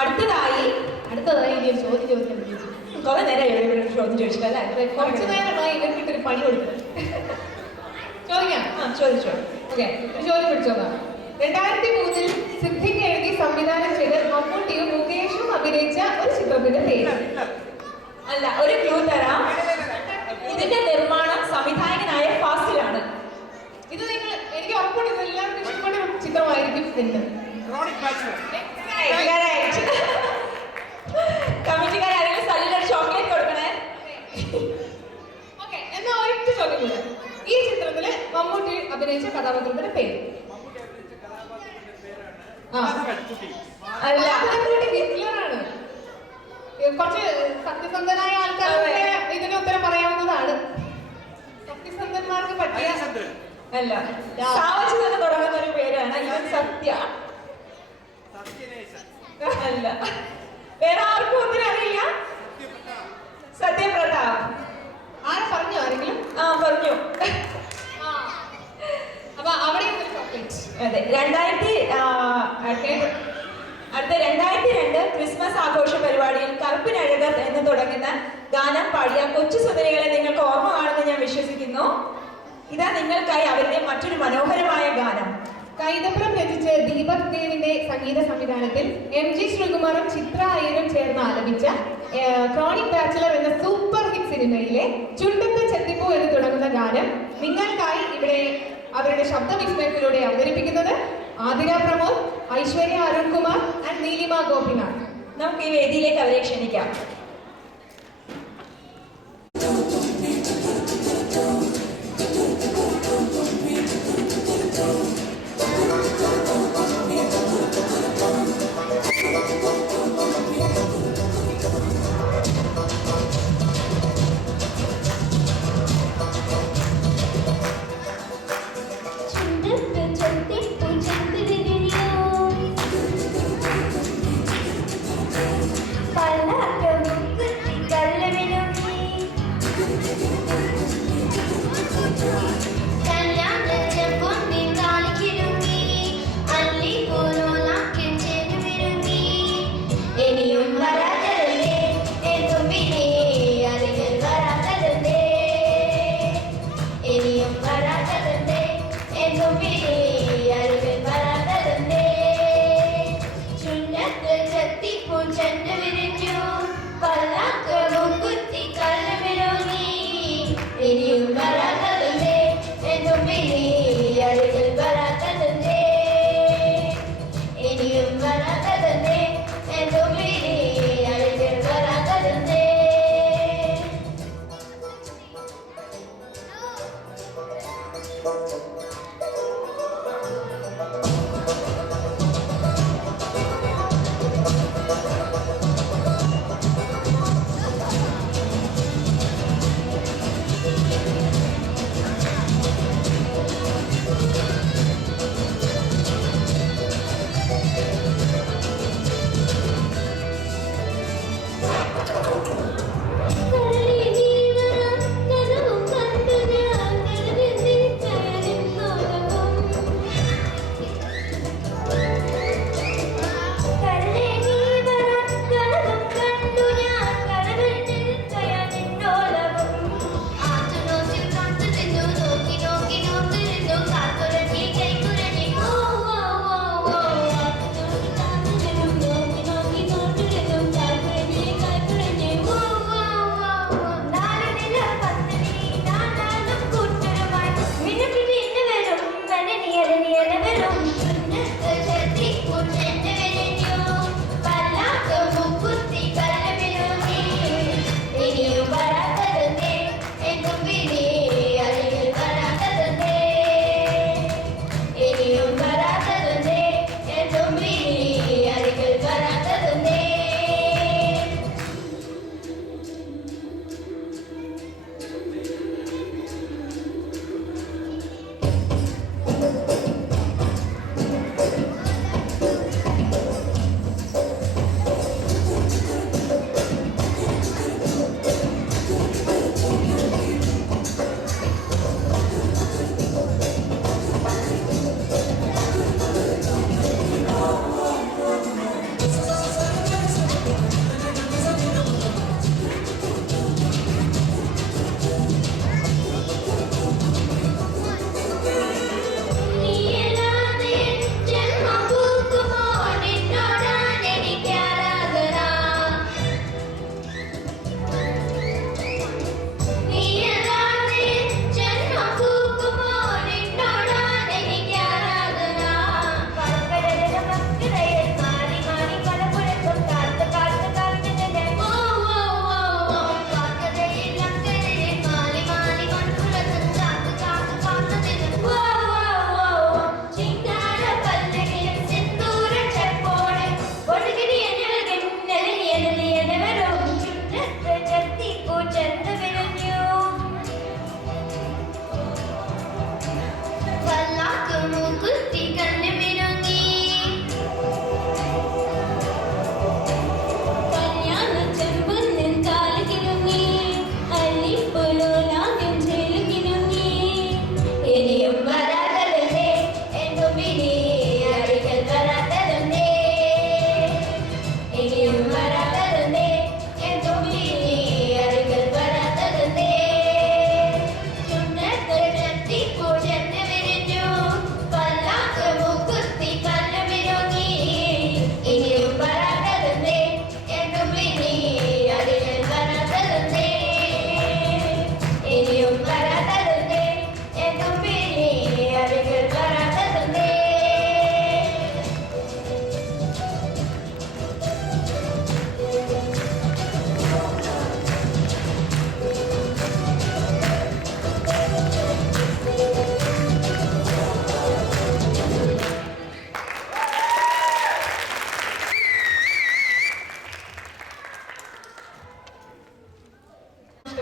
അടുത്തതായി ഇനി ചോദ്യം ചോദിക്കാൻ കുറെ നേരം ചോദ്യം ചോദിച്ചിട്ടല്ലേ? കുറച്ചു നേരമായി ഇവർക്കിട്ടൊരു പണി കൊടുക്കുന്നത്. ചോദിക്കാം. ചോദിച്ചോ. ഓക്കെ, ചോദ്യം പിടിച്ചോക്കാം. 2003 സിദ്ദിഖ് എഴുതി സംവിധാനം ചെയ്ത് മമ്മൂട്ടിയും മുകേഷും അഭിനയിച്ച ഒരു ചിത്രത്തിന്റെ പേര്. അല്ല, ഒരു ക്ലൂ തരാം. ഇതിന്റെ നിർമ്മാണം സംവിധായകനായ ഫാസിലാണ്. ഇത് എനിക്ക് ഉറപ്പുണ്ട് ഇതെല്ലാവർക്കും ഇഷ്ടപ്പെട്ട ചിത്രമായിരിക്കും എന്ന്. കമ്മിറ്റിക്കാർ ആരെങ്കിലും സല്ലിനൊരു ചോക്ലേറ്റ് കൊടുക്കണേ. ഓക്കെ, എന്നാ ഒറ്റ ചോദ്യം കൂടെ. ഈ ചിത്രത്തില് മമ്മൂട്ടി അഭിനയിച്ച കഥാപാത്രത്തിന്റെ പേര്? അല്ല, ഹിറ്റ്ലറാണ്. കുറച്ച് സത്യസന്ധനായ ആൾക്കാർക്ക് ഇതിന് ഉത്തരം പറയാവുന്നതാണ്. സത്യസന്ധന്മാർക്ക് പറ്റിയ അല്ല, സാവച്ച് തന്നെ തുടങ്ങുന്ന ഒരു പേരാണ്. ഇവൻ സത്യ അല്ല. വേറെ ആർക്കും ഒന്നിനും അറിയില്ല. സത്യപ്രതാപ്. ആരെ പറഞ്ഞു? ആരെങ്കിലും പറഞ്ഞു. അപ്പൊ അവിടെ ചോക്ലേറ്റ്. അതെ, 2002 ക്രിസ്മസ് ആഘോഷ പരിപാടിയിൽ കറുപ്പിനഴകർ എന്ന് തുടങ്ങുന്ന ഗാനം പാടിയ കൊച്ചു സുന്ദരികളെ നിങ്ങൾക്ക് ഓർമ്മ കാണുമെന്ന് ഞാൻ വിശ്വസിക്കുന്നു. ഇതാ നിങ്ങൾക്കായി അവരുടെ മറ്റൊരു മനോഹരമായ ഗാനം. കൈതപ്രം രചിച്ച് ദീപക് ദേവിന്റെ സംഗീത സംവിധാനത്തിൽ MG ശ്രീകുമാറും ചിത്ര അയ്യരും ചേർന്ന് ആലപിച്ച ക്രോണിക് ബാച്ചിലർ എന്ന സൂപ്പർ ഹിറ്റ് സിനിമയിലെ ചുണ്ടത്ത് ചെത്തിപ്പൂ എന്ന് തുടങ്ങുന്ന ഗാനം നിങ്ങൾക്കായി ഇവിടെ അവരുടെ ശബ്ദവിസ്മയത്തിലൂടെ അവതരിപ്പിക്കുന്നത് ആതിര പ്രമോദ്, ഐശ്വര്യ അരുൺകുമാർ ആൻഡ് നീലിമ ഗോപിനാഥ്. നമുക്ക് ഈ വേദിയിലേക്ക് അവരെ ക്ഷണിക്കാം.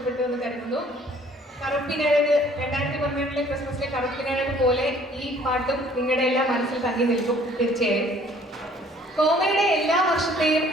ഇഷ്ടപ്പെട്ടു എന്ന് കരുതുന്നു. കറുപ്പിനഴക് 2012 ക്രിസ്മസിലെ കറുപ്പിനഴക് പോലെ ഈ പാട്ടും നിങ്ങളുടെ എല്ലാം മനസ്സിൽ തങ്ങി നിൽക്കും തീർച്ചയായും. കോമയുടെ എല്ലാ വർഷത്തെയും